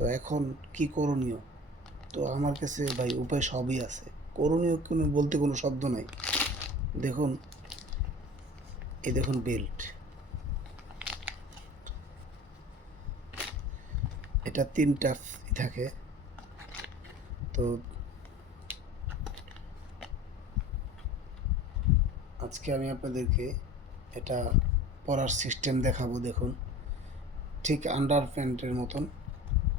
তো এখন কি করণীয়? তো আমার কাছে ভাই উপায় সবই আছে। করণীয় কোনো বলতে কোনো শব্দ নাই। দেখুন, এই দেখুন বেল্ট, এটা 3টা থাকে। তো আজকে আমি আপনাদেরকে এটা পরার সিস্টেম দেখাবো। দেখুন, ঠিক আন্ডার প্যান্টের মতন।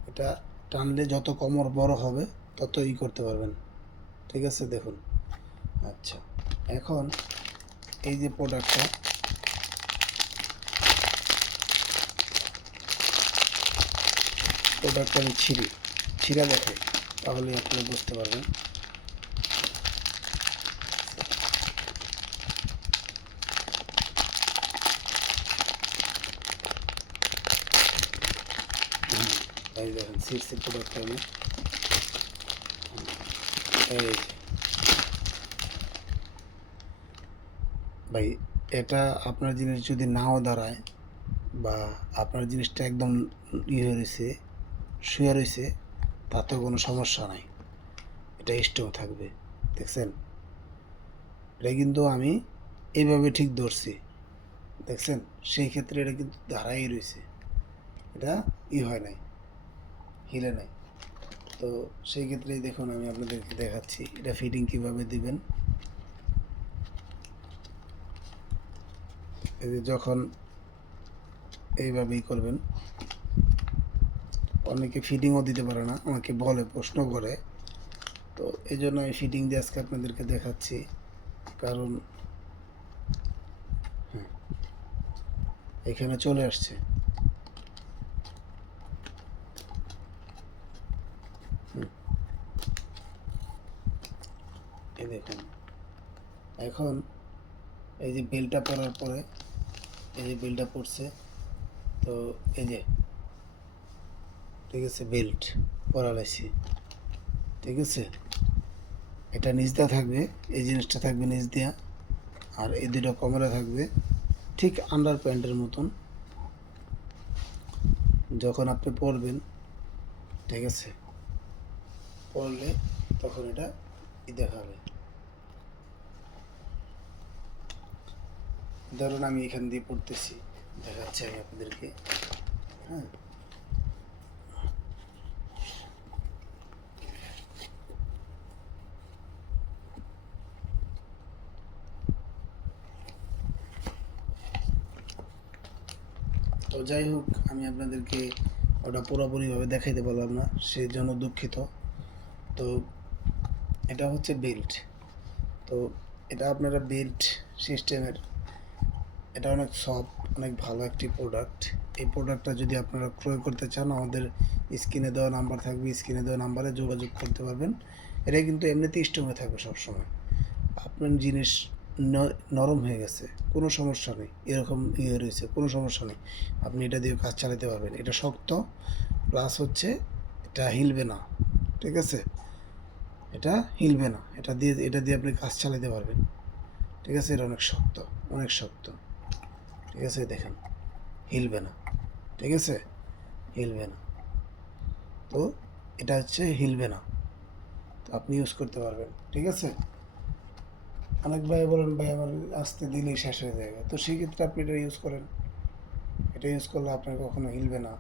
এটা টানলে যত কোমর বড় হবে তত করতে পারবেন। ঠিক আছে, দেখুন। আচ্ছা, এখন এই যে প্রোডাক্টটা, আমি ছিঁড়া দেখে, তাহলে আপনি বুঝতে পারবেন। এই দেখেন ছিঁড়ছি প্রোডাক্টটা আমি। এই যে ভাই, এটা আপনার জিনিস যদি নাও দাঁড়ায়, বা আপনার জিনিসটা একদম হয়ে রয়েছে, শুয়ে রয়েছে, তাতেও কোনো সমস্যা নাই, এটা স্ট্রং থাকবে। দেখছেন, এটা কিন্তু আমি এইভাবে ঠিক ধরছি, দেখছেন? সেই ক্ষেত্রে এটা কিন্তু দাঁড়াই রয়েছে, এটা হয় নাই, হিলে নাই। তো সেই ক্ষেত্রেই দেখুন, আমি আপনাদেরকে দেখাচ্ছি এটা ফিটিং কিভাবে দিবেন। এই যে যখন এইভাবেই করবেন, অনেকে ফিটিংও দিতে পারে না, আমাকে বলে, প্রশ্ন করে। তো এই জন্য আমি ফিটিং দিয়ে আজকে আপনাদেরকে দেখাচ্ছি। কারণ হ্যাঁ, এখানে চলে আসছে। এই দেখুন, এখন এই যে বেলটা পরার পরে, এই যে বেলটা পড়ছে, তো এই যে, ঠিক আছে, বেল্ট পরা লাইছি, ঠিক আছে। এটা নিচ দিয়া থাকবে, এই জিনিসটা থাকবে নিচ দিয়া, আর এই দুটো কোমরে থাকবে ঠিক আন্ডার প্যান্টের মতন। যখন আপনি পরবেন, ঠিক আছে, পরলে তখন এটা দেখাবে। ধরুন আমি এখান দিয়ে পড়তেছি, দেখাচ্ছি আমি আপনাদেরকে। হ্যাঁ, তো যাই হোক, আমি আপনাদেরকে ওটা পুরোপুরিভাবে দেখাইতে পারলাম না, সেই জন্য দুঃখিত। তো এটা হচ্ছে বেল্ট। তো এটা আপনারা বেল্ট সিস্টেমের, এটা অনেক সফট, অনেক ভালো একটি প্রোডাক্ট। এই প্রোডাক্টটা যদি আপনারা ক্রয় করতে চান, আমাদের স্ক্রিনে দেওয়া নাম্বার থাকবে, স্ক্রিনে দেওয়া নাম্বারে যোগাযোগ করতে পারবেন। এটা কিন্তু এমনিতেই স্ট্রং হয়ে থাকবে সবসময়। আপনার জিনিস নরম হয়ে গেছে, কোনো সমস্যা নেই, এরকম রয়েছে, কোনো সমস্যা নেই, আপনি এটা দিয়ে কাজ চালাতে পারবেন। এটা শক্ত, প্লাস হচ্ছে এটা হিলবে না, ঠিক আছে, এটা হিলবে না, এটা দিয়ে আপনি কাজ চালাতে পারবেন, ঠিক আছে। এটা অনেক শক্ত, অনেক শক্ত, ঠিক আছে। দেখেন, হিলবে না, ঠিক আছে, হিলবে না। তো এটা হচ্ছে হিলবে না, তো আপনি ইউজ করতে পারবেন, ঠিক আছে। অনেক ভাই বলেন, ভাই আমার আসতে দিলেই শেষ হয়ে যাবে, তো সেই ক্ষেত্রে আপনি এটা ইউজ করেন। এটা ইউজ করলে আপনার কখনো হিলবে না,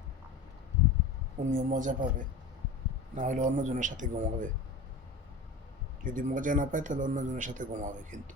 উনিও মজা পাবে, না হলে অন্যজনের সাথে ঘুমাবে। যদি মজা না পায় তাহলে অন্যজনের সাথে ঘুমাবে কিন্তু।